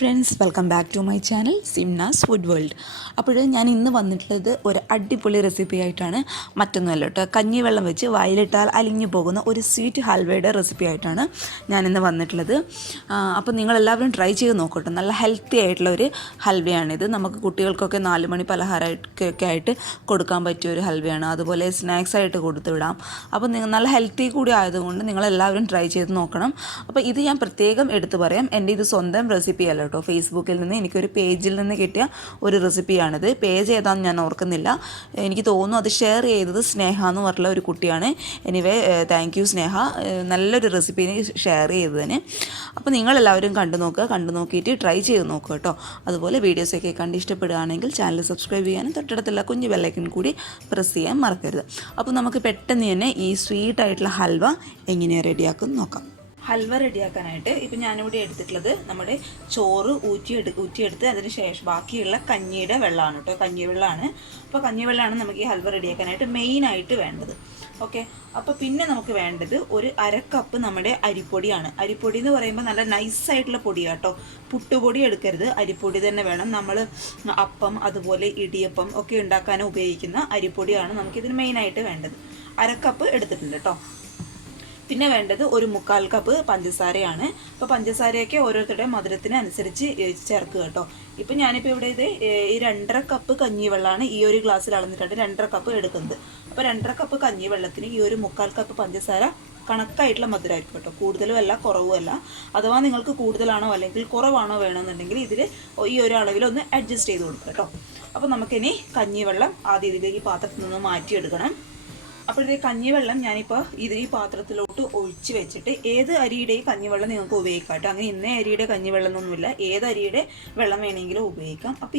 Friends, welcome back to my channel സിംനാസ് food world. അപ്പോൾ ഞാൻ ഇന്ന് വന്നിട്ടുള്ളത് ഒരു അടിപൊളി റെസിപ്പി ആയിട്ടാണ്. മറ്റൊന്നുമല്ല കേട്ടോ, കഞ്ഞിവെള്ളം വെച്ച് വായിലിട്ടാൽ അലിഞ്ഞു പോകുന്ന ഒരു സ്വീറ്റ് ഹൽവയുടെ റെസിപ്പി ആയിട്ടാണ് ഞാനിന്ന് വന്നിട്ടുള്ളത്. അപ്പോൾ നിങ്ങളെല്ലാവരും ട്രൈ ചെയ്ത് നോക്കട്ടെ. നല്ല ഹെൽത്തി ആയിട്ടുള്ള ഒരു ഹൽവയാണിത്. നമുക്ക് കുട്ടികൾക്കൊക്കെ 4 മണി പലഹാരമൊക്കെ ആയിട്ട് കൊടുക്കാൻ പറ്റിയ ഒരു ഹൽവയാണ്. അതുപോലെ സ്നാക്സ് ആയിട്ട് കൊടുത്തു വിടാം. അപ്പോൾ നല്ല ഹെൽത്തി കൂടി ആയതുകൊണ്ട് നിങ്ങളെല്ലാവരും ട്രൈ ചെയ്ത് നോക്കണം. അപ്പോൾ ഇത് ഞാൻ പ്രത്യേകം എടുത്തു പറയാം, എൻ്റെ ഇത് സ്വന്തം റെസിപ്പി അല്ല കേട്ടോ. ഫേസ്ബുക്കിൽ നിന്ന് എനിക്കൊരു പേജിൽ നിന്ന് കിട്ടിയ ഒരു റെസിപ്പിയാണിത്. പേജ് ഏതാണെന്ന് ഞാൻ ഓർക്കുന്നില്ല. എനിക്ക് തോന്നുന്നു അത് ഷെയർ ചെയ്തത് സ്നേഹ എന്ന് പറഞ്ഞുള്ള ഒരു കുട്ടിയാണ്. എനിവേ, താങ്ക് യു സ്നേഹ, നല്ലൊരു റെസിപ്പി ഷെയർ ചെയ്തതിന്. അപ്പോൾ നിങ്ങളെല്ലാവരും കണ്ടു നോക്കിയിട്ട് ട്രൈ ചെയ്ത് നോക്കുക കേട്ടോ. അതുപോലെ വീഡിയോസൊക്കെ കണ്ട് ഇഷ്ടപ്പെടുകയാണെങ്കിൽ ചാനൽ സബ്സ്ക്രൈബ് ചെയ്യാനും തൊട്ടടുത്തുള്ള കുഞ്ഞു ബെല്ലൈക്കൺ കൂടി പ്രസ് ചെയ്യാൻ മറക്കരുത്. അപ്പോൾ നമുക്ക് പെട്ടെന്ന് തന്നെ ഈ സ്വീറ്റ് ആയിട്ടുള്ള ഹൽവ എങ്ങനെയാണ് റെഡിയാക്കും നോക്കാം. ഹൽവ റെഡിയാക്കാനായിട്ട് ഇപ്പം ഞാനിവിടെ എടുത്തിട്ടുള്ളത് നമ്മുടെ ചോറ് ഊറ്റിയെടുത്ത് അതിന് ശേഷം ബാക്കിയുള്ള കഞ്ഞിയുടെ വെള്ളമാണ് കേട്ടോ. കഞ്ഞിവെള്ളമാണ്. അപ്പോൾ കഞ്ഞിവെള്ളമാണ് നമുക്ക് ഈ ഹൽവ റെഡിയാക്കാനായിട്ട് മെയിനായിട്ട് വേണ്ടത്. ഓക്കെ, അപ്പോൾ പിന്നെ നമുക്ക് വേണ്ടത് ഒരു 1/2 കപ്പ് നമ്മുടെ അരിപ്പൊടിയാണ്. അരിപ്പൊടി എന്ന് പറയുമ്പോൾ നല്ല നൈസായിട്ടുള്ള പൊടിയാണ് കേട്ടോ. പുട്ടുപൊടി എടുക്കരുത്, അരിപ്പൊടി തന്നെ വേണം. നമ്മൾ അപ്പം അതുപോലെ ഇടിയപ്പം ഒക്കെ ഉണ്ടാക്കാൻ ഉപയോഗിക്കുന്ന അരിപ്പൊടിയാണ് നമുക്കിതിന് മെയിനായിട്ട് വേണ്ടത്. 1/2 കപ്പ് എടുത്തിട്ടുണ്ട് കേട്ടോ. പിന്നെ വേണ്ടത് ഒരു 1/4 കപ്പ് പഞ്ചസാരയാണ്. അപ്പോൾ പഞ്ചസാരയൊക്കെ ഓരോരുത്തരുടെ മധുരത്തിന് അനുസരിച്ച് ചേർക്കുക കേട്ടോ. ഇപ്പം ഞാനിപ്പോൾ ഇവിടെ ഇത് ഈ 2.5 കപ്പ് കഞ്ഞിവെള്ളമാണ് ഈ ഒരു ഗ്ലാസ്സിൽ അളന്നിട്ടാണ് 2.5 കപ്പ് എടുക്കുന്നത്. അപ്പോൾ 2.5 കപ്പ് കഞ്ഞിവെള്ളത്തിന് ഈ ഒരു 1/4 കപ്പ് പഞ്ചസാര കണക്കായിട്ടുള്ള മധുരമായിരിക്കും കേട്ടോ. കൂടുതലും അല്ല കുറവും അല്ല. അഥവാ നിങ്ങൾക്ക് കൂടുതലാണോ അല്ലെങ്കിൽ കുറവാണോ വേണമെന്നുണ്ടെങ്കിൽ ഇതിൽ ഈ ഒരു അളവിലൊന്ന് അഡ്ജസ്റ്റ് ചെയ്ത് കൊടുക്കുക കേട്ടോ. അപ്പോൾ നമുക്കിനി കഞ്ഞിവെള്ളം ആദ്യം ഇതിലേക്ക് പാത്രത്തിൽ നിന്ന് മാറ്റിയെടുക്കണം. അപ്പോൾ ഇത് കഞ്ഞിവെള്ളം ഞാനിപ്പോൾ ഈ പാത്രത്തിലോട്ട് ഒഴിച്ച് വെച്ചിട്ട് ഏത് അരിയുടെയും കഞ്ഞിവെള്ളം നിങ്ങൾക്ക് ഉപയോഗിക്കാം കേട്ടോ. അങ്ങനെ ഇന്ന അരിയുടെ കഞ്ഞിവെള്ളം എന്നൊന്നുമില്ല, ഏത് അരിയുടെ വെള്ളം വേണമെങ്കിലും ഉപയോഗിക്കാം. അപ്പോൾ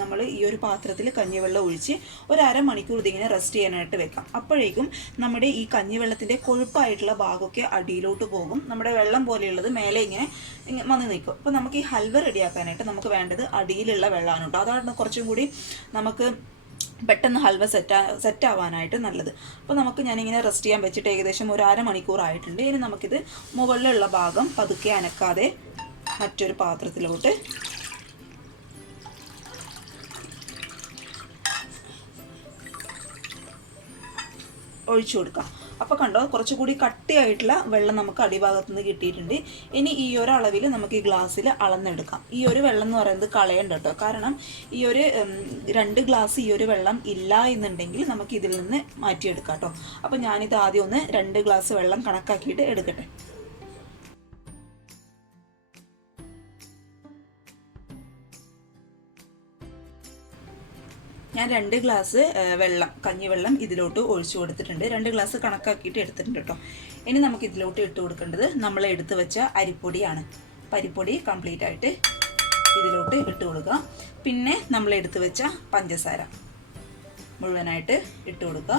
നമ്മൾ ഈ ഒരു പാത്രത്തിൽ കഞ്ഞിവെള്ളം ഒഴിച്ച് ഒരു 1/2 മണിക്കൂർ ഇതിങ്ങനെ റെസ്റ്റ് ചെയ്യാനായിട്ട് വെക്കാം. അപ്പോഴേക്കും നമ്മുടെ ഈ കഞ്ഞിവെള്ളത്തിൻ്റെ കൊഴുപ്പായിട്ടുള്ള ഭാഗമൊക്കെ അടിയിലോട്ട് പോകും. നമ്മുടെ വെള്ളം പോലെയുള്ളത് മേലെ ഇങ്ങനെ വന്ന് നിൽക്കും. അപ്പോൾ നമുക്ക് ഈ ഹൽവ റെഡിയാക്കാനായിട്ട് നമുക്ക് വേണ്ടത് അടിയിലുള്ള വെള്ളമാണ് കേട്ടോ. അതാണ് കുറച്ചും കൂടി നമുക്ക് പെട്ടെന്ന് ഹൽവ സെറ്റ് ആവാനായിട്ട് നല്ലത്. അപ്പോൾ ഞാനിങ്ങനെ റെസ്റ്റ് ചെയ്യാൻ വെച്ചിട്ട് ഏകദേശം ഒരു 1/2 മണിക്കൂർ ആയിട്ടുണ്ട്. ഇനി നമുക്കിത് മുകളിലുള്ള ഭാഗം പതുക്കെ അനക്കാതെ മറ്റൊരു പാത്രത്തിലോട്ട് ഒഴിച്ചു കൊടുക്കാം. അപ്പോൾ കണ്ടോ, കുറച്ചുകൂടി കട്ടിയായിട്ടുള്ള വെള്ളം നമുക്ക് അടിഭാഗത്തു നിന്ന് കിട്ടിയിട്ടുണ്ട്. ഇനി ഈ ഒരു അളവിൽ നമുക്ക് ഈ ഗ്ലാസ്സിൽ അളന്നെടുക്കാം. ഈ ഒരു വെള്ളം എന്ന് പറയുന്നത് കളയണ്ട കേട്ടോ. കാരണം ഈ ഒരു 2 ഗ്ലാസ് ഈ ഒരു വെള്ളം ഇല്ല എന്നുണ്ടെങ്കിൽ നമുക്ക് ഇതിൽ നിന്ന് മാറ്റിയെടുക്കാം കേട്ടോ. അപ്പോൾ ഞാനിത് ആദ്യം ഒന്ന് 2 ഗ്ലാസ് വെള്ളം കണക്കാക്കിയിട്ട് എടുക്കട്ടെ. ഞാൻ 2 ഗ്ലാസ് കഞ്ഞിവെള്ളം ഇതിലോട്ട് ഒഴിച്ചു കൊടുത്തിട്ടുണ്ട്. 2 ഗ്ലാസ് കണക്കാക്കിയിട്ട് എടുത്തിട്ടുണ്ട് കേട്ടോ. ഇനി നമുക്ക് ഇതിലോട്ട് ഇട്ട് കൊടുക്കേണ്ടത് നമ്മൾ എടുത്തു വെച്ച അരിപ്പൊടിയാണ്. അരിപ്പൊടി കംപ്ലീറ്റ് ആയിട്ട് ഇതിലോട്ട് ഇട്ട് കൊടുക്കുക. പിന്നെ നമ്മൾ എടുത്തു വെച്ച പഞ്ചസാര മുഴുവനായിട്ട് ഇട്ട് കൊടുക്കുക.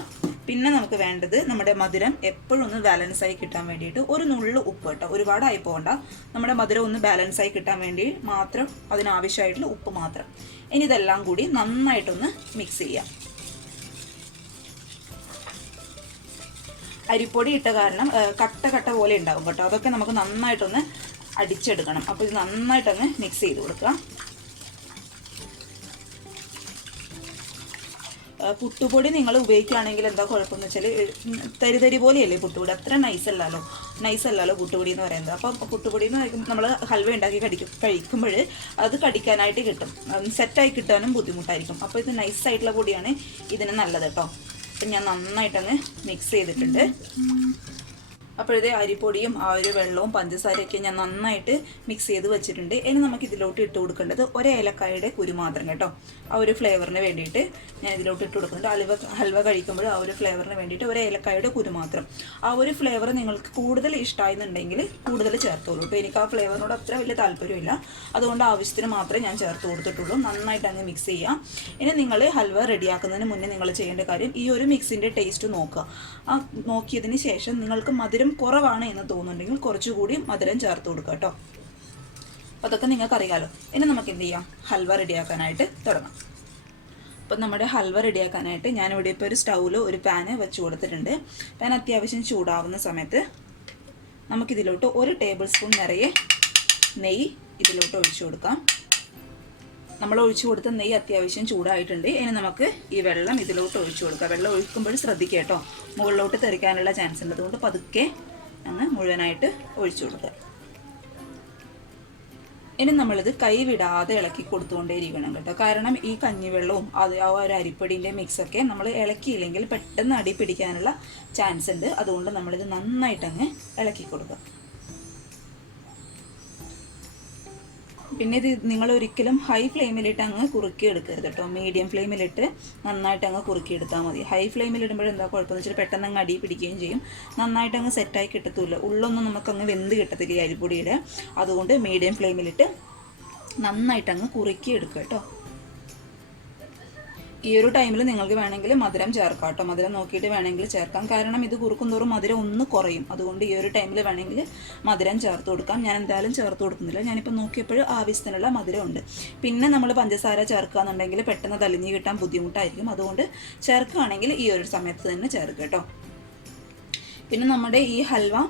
പിന്നെ നമുക്ക് വേണ്ടത് നമ്മുടെ മധുരം എപ്പോഴും ഒന്ന് ബാലൻസായി കിട്ടാൻ വേണ്ടിയിട്ട് ഒരു നുള്ളു ഉപ്പ് കേട്ടോ. ഒരുപാടായി പോകണ്ട, നമ്മുടെ മധുരം ഒന്ന് ബാലൻസായി കിട്ടാൻ വേണ്ടി മാത്രം അതിനാവശ്യമായിട്ടുള്ള ഉപ്പ് മാത്രം. ഇനി ഇതെല്ലാം കൂടി നന്നായിട്ടൊന്ന് മിക്സ് ചെയ്യാം. അരിപ്പൊടി ഇട്ട കാരണം കട്ട പോലെ ഉണ്ടാകും കേട്ടോ. അതൊക്കെ നമുക്ക് നന്നായിട്ടൊന്ന് അടിച്ചെടുക്കണം. അപ്പോൾ ഇത് നന്നായിട്ടൊന്ന് മിക്സ് ചെയ്ത് കൊടുക്കുക. പുട്ടുപൊടി നിങ്ങൾ ഉപയോഗിക്കുകയാണെങ്കിൽ എന്താ കുഴപ്പമെന്ന് വെച്ചാൽ തരി പോലെയല്ലേ പുട്ടുപൊടി, അത്ര നൈസല്ലല്ലോ പുട്ടുപൊടി എന്ന് പറയുന്നത്. അപ്പം പുട്ടുപൊടി എന്ന് പറയുമ്പോൾ നമ്മൾ ഹൽവ ഉണ്ടാക്കി കഴിക്കുമ്പോൾ അത് കടിക്കാനായിട്ട് കിട്ടും, സെറ്റായി കിട്ടാനും ബുദ്ധിമുട്ടായിരിക്കും. അപ്പോൾ ഇത് നൈസായിട്ടുള്ള പൊടിയാണ് ഇതിന് നല്ലത് കേട്ടോ. അപ്പം ഞാൻ നന്നായിട്ടങ്ങ് മിക്സ് ചെയ്തിട്ടുണ്ട്. അപ്പോഴത്തെ അരിപ്പൊടിയും ആ ഒരു വെള്ളവും പഞ്ചസാരയൊക്കെ ഞാൻ നന്നായിട്ട് മിക്സ് ചെയ്ത് വെച്ചിട്ടുണ്ട്. ഇനി നമുക്ക് ഇതിലോട്ട് ഇട്ട് കൊടുക്കേണ്ടത് ഒരു ഏലക്കായുടെ കുരു മാത്രം കേട്ടോ. ആ ഒരു ഫ്ലേവറിന് വേണ്ടിയിട്ട് ഞാൻ ഇതിലോട്ട് ഇട്ട് കൊടുക്കുന്നുണ്ട്. ഹൽവ കഴിക്കുമ്പോൾ ആ ഒരു ഫ്ലേവറിന് വേണ്ടിയിട്ട് ഒരു ഏലക്കായുടെ കുരു മാത്രം. ആ ഒരു ഫ്ലേവർ നിങ്ങൾക്ക് കൂടുതൽ ഇഷ്ടമായെന്നുണ്ടെങ്കിൽ കൂടുതൽ ചേർത്തോളൂ കേട്ടോ. എനിക്ക് ആ ഫ്ലേവറിനോട് അത്ര വലിയ താല്പര്യമില്ല, അതുകൊണ്ട് ആവശ്യത്തിന് മാത്രമേ ഞാൻ ചേർത്ത് കൊടുത്തിട്ടുള്ളൂ. നന്നായിട്ട് അങ്ങ് മിക്സ് ചെയ്യാം. ഇനി നിങ്ങൾ ഹൽവ റെഡിയാക്കുന്നതിന് മുന്നേ നിങ്ങൾ ചെയ്യേണ്ട കാര്യം ഈ ഒരു മിക്സിൻ്റെ ടേസ്റ്റ് നോക്കുക. ആ നോക്കിയതിന് ശേഷം നിങ്ങൾക്ക് മധുരം കുറവാണ് എന്ന് തോന്നുന്നുണ്ടെങ്കിൽ കുറച്ചുകൂടി മധുരം ചേർത്ത് കൊടുക്കുക കേട്ടോ. അതൊക്കെ നിങ്ങൾക്ക് അറിയാലോ. ഇനി നമുക്ക് എന്ത് ചെയ്യാം, ഹൽവ റെഡിയാക്കാനായിട്ട് തുടങ്ങാം. അപ്പം നമ്മുടെ ഹൽവ റെഡിയാക്കാനായിട്ട് ഞാനിവിടെ ഇപ്പോൾ ഒരു സ്റ്റൗവിൽ ഒരു പാന് വെച്ച് കൊടുത്തിട്ടുണ്ട്. പാൻ അത്യാവശ്യം ചൂടാവുന്ന സമയത്ത് നമുക്കിതിലോട്ട് 1 ടേബിൾ സ്പൂൺ നിറയെ നെയ്യ് ഇതിലോട്ട് ഒഴിച്ചു കൊടുക്കാം. നമ്മൾ ഒഴിച്ചു കൊടുത്ത നെയ്യ് അത്യാവശ്യം ചൂടായിട്ടുണ്ട്. ഇനി നമുക്ക് ഈ വെള്ളം ഇതിലോട്ട് ഒഴിച്ചു കൊടുക്കാം. വെള്ളം ഒഴിക്കുമ്പോൾ ശ്രദ്ധിക്കുക കേട്ടോ, മുകളിലോട്ട് തെറിക്കാനുള്ള ചാൻസ് ഉണ്ട്. അതുകൊണ്ട് പതുക്കെ അങ്ങ് മുഴുവനായിട്ട് ഒഴിച്ചു കൊടുക്കുക. ഇനി നമ്മളിത് കൈവിടാതെ ഇളക്കി കൊടുത്തുകൊണ്ടേയിരിക്കണം കേട്ടോ. കാരണം ഈ കഞ്ഞിവെള്ളവും ആ ഒരു അരിപ്പൊടിൻ്റെ മിക്സൊക്കെ നമ്മൾ ഇളക്കിയില്ലെങ്കിൽ പെട്ടെന്ന് അടി പിടിക്കാനുള്ള ചാൻസ് ഉണ്ട്. അതുകൊണ്ട് നമ്മളിത് നന്നായിട്ടങ്ങ് ഇളക്കി കൊടുക്കുക. പിന്നെ ഇത് നിങ്ങൾ ഒരിക്കലും ഹൈ ഫ്ലെയിമിലിട്ട് അങ്ങ് കുറുക്കി എടുക്കരുത് കേട്ടോ. മീഡിയം ഫ്ലെയിമിലിട്ട് നന്നായിട്ട് അങ്ങ് കുറുക്കി എടുത്താൽ മതി. ഹൈ ഫ്ലെയിമിലിടുമ്പോൾ എന്താ കുഴപ്പമെന്ന് വെച്ചാൽ പെട്ടെന്ന് അങ്ങ് അടി പിടിക്കുകയും ചെയ്യും, നന്നായിട്ട് അങ്ങ് സെറ്റായി കിട്ടത്തില്ല. ഉള്ളൊന്നും നമുക്കങ്ങ് വെന്ത് കിട്ടത്തില്ല ഈ അരിപ്പൊടിയുടെ. അതുകൊണ്ട് മീഡിയം ഫ്ലെയിമിലിട്ട് നന്നായിട്ട് അങ്ങ് കുറുക്കി എടുക്കുക കേട്ടോ. ഈ ഒരു ടൈമിൽ നിങ്ങൾക്ക് വേണമെങ്കിൽ മധുരം ചേർക്കാം കേട്ടോ. മധുരം നോക്കിയിട്ട് വേണമെങ്കിൽ ചേർക്കാം. കാരണം ഇത് കുറുക്കും തോറും മധുരം ഒന്ന് കുറയും. അതുകൊണ്ട് ഈ ഒരു ടൈമിൽ വേണമെങ്കിൽ മധുരം ചേർത്ത് കൊടുക്കാം. ഞാൻ എന്തായാലും ചേർത്ത് കൊടുക്കുന്നില്ല. ഞാനിപ്പോൾ നോക്കിയപ്പോൾ ആവശ്യത്തിനുള്ള മധുരം ഉണ്ട്. പിന്നെ നമ്മൾ പഞ്ചസാര ചേർക്കുകയെന്നുണ്ടെങ്കിൽ പെട്ടെന്ന് തലിഞ്ഞ് കിട്ടാൻ ബുദ്ധിമുട്ടായിരിക്കും. അതുകൊണ്ട് ചേർക്കുകയാണെങ്കിൽ ഈ ഒരു സമയത്ത് തന്നെ ചേർക്കുക കേട്ടോ. പിന്നെ നമ്മുടെ ഈ ഹൽവ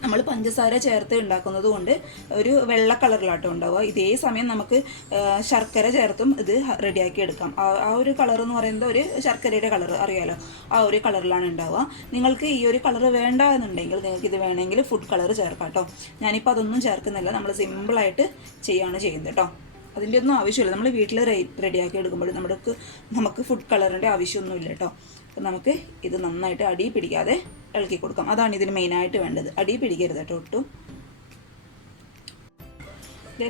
നമ്മൾ പഞ്ചസാര ചേർത്ത് ഉണ്ടാക്കുന്നത് കൊണ്ട് ഒരു വെള്ള കളറിലാട്ടോ ഉണ്ടാവുക. ഇതേ സമയം നമുക്ക് ശർക്കര ചേർത്തും ഇത് റെഡിയാക്കി എടുക്കാം. ആ ഒരു കളർ എന്ന് പറയുന്നത് ഒരു ശർക്കരയുടെ കളർ അറിയാലോ, ആ ഒരു കളറിലാണ് ഉണ്ടാവുക. നിങ്ങൾക്ക് ഈ ഒരു കളർ വേണ്ട എന്നുണ്ടെങ്കിൽ നിങ്ങൾക്ക് ഇത് വേണമെങ്കിൽ ഫുഡ് കളർ ചേർക്കാം കേട്ടോ. ഞാനിപ്പോൾ അതൊന്നും ചേർക്കുന്നില്ല. നമ്മൾ സിമ്പിളായിട്ട് ചെയ്യുകയാണ് ചെയ്യുന്നത് കേട്ടോ. അതിൻ്റെ ഒന്നും ആവശ്യമില്ല. നമ്മൾ വീട്ടിൽ റെഡിയാക്കി എടുക്കുമ്പോൾ നമുക്ക് ഫുഡ് കളറിൻ്റെ ആവശ്യമൊന്നുമില്ല കേട്ടോ. അപ്പം നമുക്ക് ഇത് നന്നായിട്ട് അടി പിടിക്കാതെ ഇളക്കി കൊടുക്കാം. അതാണ് ഇതിന് മെയിനായിട്ട് വേണ്ടത്. അടി പിടിക്കരുത് കേട്ടോ ഒട്ടും.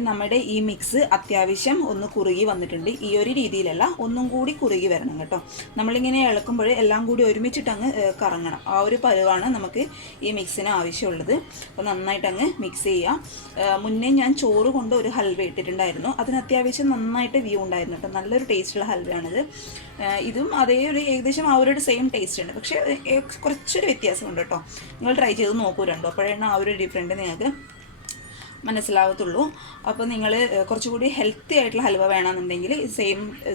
നമ്മുടെ ഈ മിക്സ് അത്യാവശ്യം ഒന്ന് കുറുകി വന്നിട്ടുണ്ട്. ഈ ഒരു രീതിയിലല്ല, ഒന്നും കൂടി കുറുകി വരണം കേട്ടോ. നമ്മളിങ്ങനെ ഇളക്കുമ്പോൾ എല്ലാം കൂടി ഒരുമിച്ചിട്ടങ്ങ് കറങ്ങണം. ആ ഒരു പരുവാണ് നമുക്ക് ഈ മിക്സിന് ആവശ്യമുള്ളത്. അപ്പോൾ നന്നായിട്ടങ്ങ് മിക്സ് ചെയ്യാം. മുന്നേ ഞാൻ ചോറ് കൊണ്ട് ഒരു ഹൽവ ഇട്ടിട്ടുണ്ടായിരുന്നു. അതിന് അത്യാവശ്യം നന്നായിട്ട് വ്യൂ ഉണ്ടായിരുന്നു കേട്ടോ. നല്ലൊരു ടേസ്റ്റുള്ള ഹൽവയാണിത്. ഇതും അതേ ഒരു ഏകദേശം ആ ഒരു സെയിം ടേസ്റ്റ് ഉണ്ട്. പക്ഷേ കുറച്ചൊരു വ്യത്യാസമുണ്ട് കേട്ടോ. നിങ്ങൾ ട്രൈ ചെയ്ത് നോക്കൂ രണ്ടോ, അപ്പോഴാണ് ആ ഒരു ഡിഫറൻറ്റ് നിങ്ങൾക്ക് മനസ്സിലാവത്തുള്ളൂ. അപ്പോൾ നിങ്ങൾ കുറച്ചുകൂടി ഹെൽത്തി ആയിട്ടുള്ള ഹൽവ വേണമെന്നുണ്ടെങ്കിൽ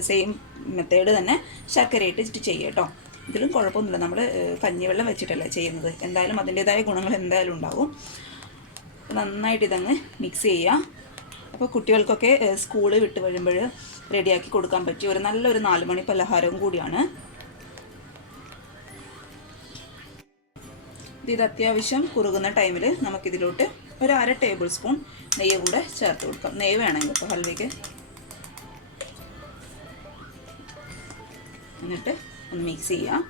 സെയിം മെത്തേഡ് തന്നെ ശർക്കര ഇട്ടിട്ട് ചെയ്യുക കേട്ടോ. ഇതിലും കുഴപ്പമൊന്നുമില്ല. നമ്മൾ കഞ്ഞിവെള്ളം വെച്ചിട്ടല്ല ചെയ്യുന്നത്. എന്തായാലും അതിൻ്റേതായ ഗുണങ്ങൾ എന്തായാലും ഉണ്ടാവും. നന്നായിട്ട് ഇതങ്ങ് മിക്സ് ചെയ്യുക. അപ്പോൾ കുട്ടികൾക്കൊക്കെ സ്കൂള് വിട്ട് വരുമ്പോൾ റെഡിയാക്കി കൊടുക്കാൻ പറ്റിയ ഒരു നല്ലൊരു 4 മണി പലഹാരവും കൂടിയാണ് ഇത്. അത്യാവശ്യം കുറുകുന്ന ടൈമിൽ നമുക്കിതിലോട്ട് ഒരു 1/2 ടേബിൾ സ്പൂൺ നെയ്യ് കൂടെ ചേർത്ത് കൊടുക്കാം. നെയ്യ് വേണമെങ്കിൽ ഇപ്പോൾ ഹൽവയ്ക്ക്. എന്നിട്ട് ഒന്ന് മിക്സ് ചെയ്യാം.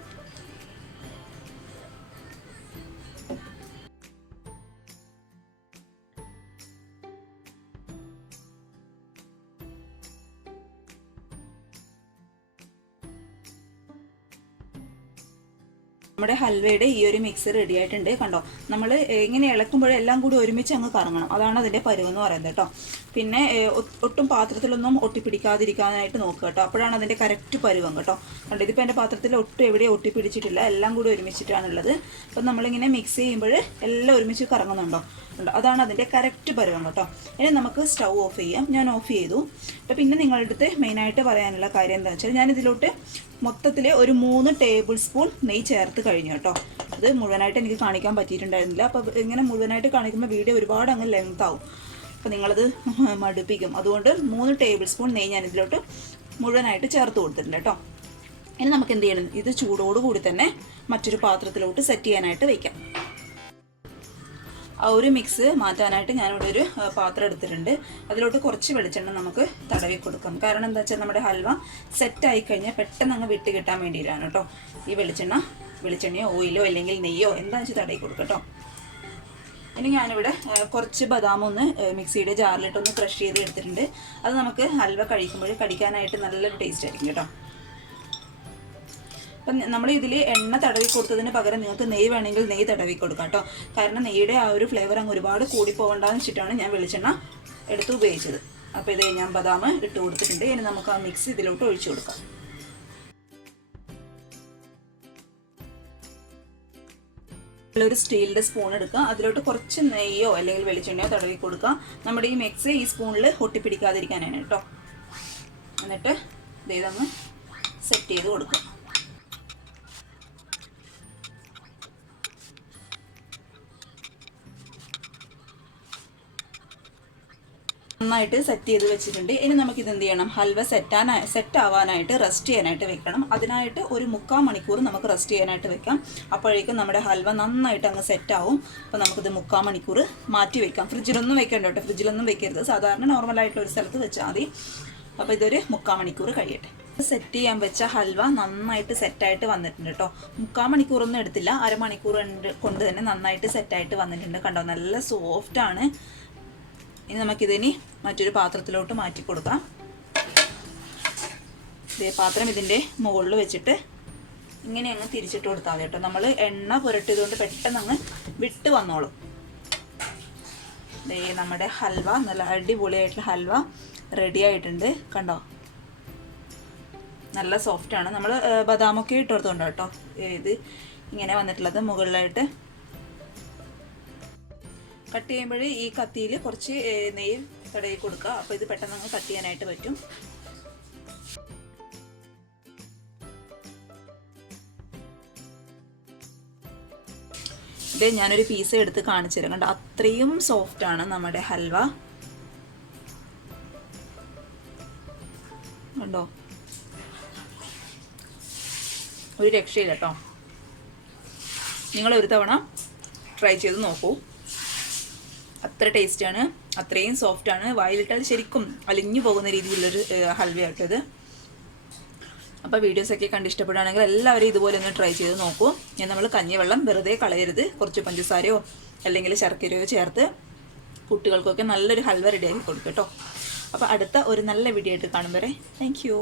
നമ്മുടെ ഹൽവയുടെ ഈ ഒരു മിക്സ് റെഡി ആയിട്ടുണ്ട്. കണ്ടോ, നമ്മൾ ഇങ്ങനെ ഇളക്കുമ്പോൾ എല്ലാം കൂടി ഒരുമിച്ച് അങ്ങ് കറങ്ങണം. അതാണ് അതിൻ്റെ പരുവെന്ന് പറയുന്നത് കേട്ടോ. പിന്നെ ഒട്ടും പാത്രത്തിലൊന്നും ഒട്ടിപ്പിടിക്കാതിരിക്കാനായിട്ട് നോക്കുക കേട്ടോ. അപ്പോഴാണ് അതിൻ്റെ കറക്റ്റ് പരുവം കേട്ടോ. കണ്ടോ, ഇതിപ്പോൾ എൻ്റെ പാത്രത്തിൽ ഒട്ടും എവിടെയും ഒട്ടിപ്പിടിച്ചിട്ടില്ല. എല്ലാം കൂടി ഒരുമിച്ചിട്ടാണുള്ളത്. അപ്പം നമ്മളിങ്ങനെ മിക്സ് ചെയ്യുമ്പോൾ എല്ലാം ഒരുമിച്ച് കറങ്ങുന്നുണ്ടോ, അതാണ് അതിൻ്റെ കറക്റ്റ് പരുവം കേട്ടോ. ഇനി നമുക്ക് സ്റ്റൗ ഓഫ് ചെയ്യാം. ഞാൻ ഓഫ് ചെയ്തു. അപ്പോൾ പിന്നെ നിങ്ങളുടെ അടുത്ത് മെയിനായിട്ട് പറയാനുള്ള കാര്യം എന്താ വെച്ചാൽ, ഞാനിതിലോട്ട് മൊത്തത്തിൽ ഒരു 3 ടേബിൾ സ്പൂൺ നെയ്യ് ചേർത്ത് കഴിഞ്ഞു കേട്ടോ. അത് മുഴുവനായിട്ട് എനിക്ക് കാണിക്കാൻ പറ്റിയിട്ടുണ്ടായിരുന്നില്ല. അപ്പോൾ ഇങ്ങനെ മുഴുവനായിട്ട് കാണിക്കുമ്പോൾ വീഡിയോ ഒരുപാട് അങ്ങ് ലെങ്ത് ആവും. അപ്പോൾ നിങ്ങളത് മടുപ്പിക്കും. അതുകൊണ്ട് 3 ടേബിൾ സ്പൂൺ നെയ്യ് ഞാൻ ഇതിലോട്ട് മുഴുവനായിട്ട് ചേർത്ത് കൊടുത്തിട്ടുണ്ട് കേട്ടോ. ഇനി നമുക്ക് എന്ത് ചെയ്യണം, ഇത് ചൂടോടുകൂടി തന്നെ മറ്റൊരു പാത്രത്തിലോട്ട് സെറ്റ് ചെയ്യാനായിട്ട് വയ്ക്കാം. ആ ഒരു മിക്സ് മാറ്റാനായിട്ട് ഞാനിവിടെ ഒരു പാത്രം എടുത്തിട്ടുണ്ട്. അതിലോട്ട് കുറച്ച് വെളിച്ചെണ്ണ നമുക്ക് തടവി കൊടുക്കാം. കാരണം എന്താ വെച്ചാൽ നമ്മുടെ ഹൽവ സെറ്റായി കഴിഞ്ഞാൽ പെട്ടെന്ന് അങ്ങ് വിട്ട് കിട്ടാൻ വേണ്ടിയിട്ടാണ് കേട്ടോ. ഈ വെളിച്ചെണ്ണയോ ഓയിലോ അല്ലെങ്കിൽ നെയ്യോ എന്താണെന്ന് വെച്ചാൽ തടവി കൊടുക്കാം കേട്ടോ. ഇനി ഞാനിവിടെ കുറച്ച് ബദാം ഒന്ന് മിക്സിയുടെ ജാറിലിട്ടൊന്ന് ക്രഷ് ചെയ്ത് എടുത്തിട്ടുണ്ട്. അത് നമുക്ക് ഹൽവ കഴിക്കുമ്പോൾ കടിക്കാനായിട്ട് നല്ലൊരു ടേസ്റ്റ് ആയിരിക്കും കേട്ടോ. അപ്പം നമ്മൾ ഇതിൽ എണ്ണ തടവി കൊടുത്തതിന് പകരം നിങ്ങൾക്ക് നെയ്യ് വേണമെങ്കിൽ നെയ്യ് തടവി കൊടുക്കാം കേട്ടോ. കാരണം നെയ്യുടെ ആ ഒരു ഫ്ലേവർ അങ്ങ് ഒരുപാട് കൂടി പോകണ്ടെന്ന് വെച്ചിട്ടാണ് ഞാൻ വെളിച്ചെണ്ണ എടുത്ത് ഉപയോഗിച്ചത്. അപ്പോൾ ഇത് ഞാൻ ബദാം ഇട്ട് കൊടുത്തിട്ടുണ്ട്. ഇനി നമുക്ക് ആ മിക്സ് ഇതിലോട്ട് ഒഴിച്ചു കൊടുക്കാം. ഒരു സ്റ്റീലിൻ്റെ സ്പൂൺ എടുക്കുക. അതിലോട്ട് കുറച്ച് നെയ്യോ അല്ലെങ്കിൽ വെളിച്ചെണ്ണയോ തടവി കൊടുക്കുക. നമ്മുടെ ഈ മിക്സ് ഈ സ്പൂണിൽ ഒട്ടിപ്പിടിക്കാതിരിക്കാനാണ് കേട്ടോ. എന്നിട്ട് ഇതൊന്ന് സെറ്റ് ചെയ്ത് കൊടുക്കുക. നന്നായിട്ട് സെറ്റ് ചെയ്ത് വെച്ചിട്ടുണ്ട്. ഇനി നമുക്കിത് എന്ത് ചെയ്യണം, ഹൽവ സെറ്റ് ആവാനായിട്ട് റെസ്റ്റ് ചെയ്യാനായിട്ട് വെക്കണം. അതിനായിട്ട് ഒരു 3/4 മണിക്കൂർ നമുക്ക് റെസ്റ്റ് ചെയ്യാനായിട്ട് വെക്കാം. അപ്പോഴേക്കും നമ്മുടെ ഹൽവ നന്നായിട്ട് അങ്ങ് സെറ്റ് ആവും. അപ്പോൾ നമുക്കിത് 3/4 മണിക്കൂർ മാറ്റി വെക്കാം. ഫ്രിഡ്ജിലൊന്നും വെക്കേണ്ട കേട്ടോ, ഫ്രിഡ്ജിലൊന്നും വെക്കരുത്, സാധാരണ നോർമലായിട്ടുള്ള ഒരു സ്ഥലത്ത് വെച്ചാൽ മതി. അപ്പോൾ ഇതൊരു 3/4 മണിക്കൂർ കഴിയട്ടെ. സെറ്റ് ചെയ്യാൻ വെച്ച ഹൽവ നന്നായിട്ട് സെറ്റായിട്ട് വന്നിട്ടുണ്ട് കേട്ടോ. 3/4 മണിക്കൂറൊന്നും എടുത്തില്ല, അരമണിക്കൂർ കൊണ്ട് തന്നെ നന്നായിട്ട് സെറ്റായിട്ട് വന്നിട്ടുണ്ട്. കണ്ടോ, നല്ല സോഫ്റ്റാണ്. ഇനി നമുക്കിതിനി മറ്റൊരു പാത്രത്തിലോട്ട് മാറ്റി കൊടുക്കാം. ഇതേ പാത്രം ഇതിൻ്റെ മുകളിൽ വെച്ചിട്ട് ഇങ്ങനെ അങ്ങ് തിരിച്ചിട്ട് കൊടുത്താൽ മതി കേട്ടോ. നമ്മൾ എണ്ണ പുരട്ടിയതുകൊണ്ട് പെട്ടെന്ന് അങ്ങ് വിട്ട് വന്നോളും. നമ്മുടെ ഹൽവ, നല്ല അടിപൊളിയായിട്ടുള്ള ഹൽവ റെഡി ആയിട്ടുണ്ട്. കണ്ടോ, നല്ല സോഫ്റ്റാണ്. നമ്മൾ ബദാമൊക്കെ ഇട്ട് കൊടുത്തോണ്ട് കേട്ടോ ഇത് ഇങ്ങനെ വന്നിട്ടുള്ളത്. മുകളിലായിട്ട് കട്ട് ചെയ്യുമ്പോൾ ഈ കത്തിയിൽ കുറച്ച് നെയ്യ് തടയി കൊടുക്കുക. അപ്പോൾ ഇത് പെട്ടെന്ന് അങ്ങ് കട്ട് ചെയ്യാനായിട്ട് പറ്റും. ഇത് ഞാനൊരു പീസ് എടുത്ത് കാണിച്ചു തരാം. കണ്ടോ, അത്രയും സോഫ്റ്റാണ് നമ്മുടെ ഹൽവ. കണ്ടോ, ഒരു രക്ഷയില്ല കേട്ടോ. നിങ്ങളൊരു തവണ ട്രൈ ചെയ്ത് നോക്കൂ. അത്ര ടേസ്റ്റാണ്, അത്രയും സോഫ്റ്റാണ്. വായിലിട്ടാൽ ശരിക്കും അലിഞ്ഞു പോകുന്ന രീതിയിലുള്ളൊരു ഹൽവയായിട്ടത്. അപ്പോൾ വീഡിയോസൊക്കെ കണ്ട് ഇഷ്ടപ്പെടുകയാണെങ്കിൽ എല്ലാവരും ഇതുപോലെ ഒന്ന് ട്രൈ ചെയ്ത് നോക്കൂ. ഞാൻ നമ്മൾ കഞ്ഞിവെള്ളം വെറുതെ കളയരുത്, കുറച്ച് പഞ്ചസാരയോ അല്ലെങ്കിൽ ശർക്കരയോ ചേർത്ത് കുട്ടികൾക്കൊക്കെ നല്ലൊരു ഹൽവ റെഡിയാക്കി കൊടുക്കും കേട്ടോ. അപ്പോൾ അടുത്ത ഒരു നല്ല വീഡിയോ ആയിട്ട് കാണും വരെ താങ്ക് യു.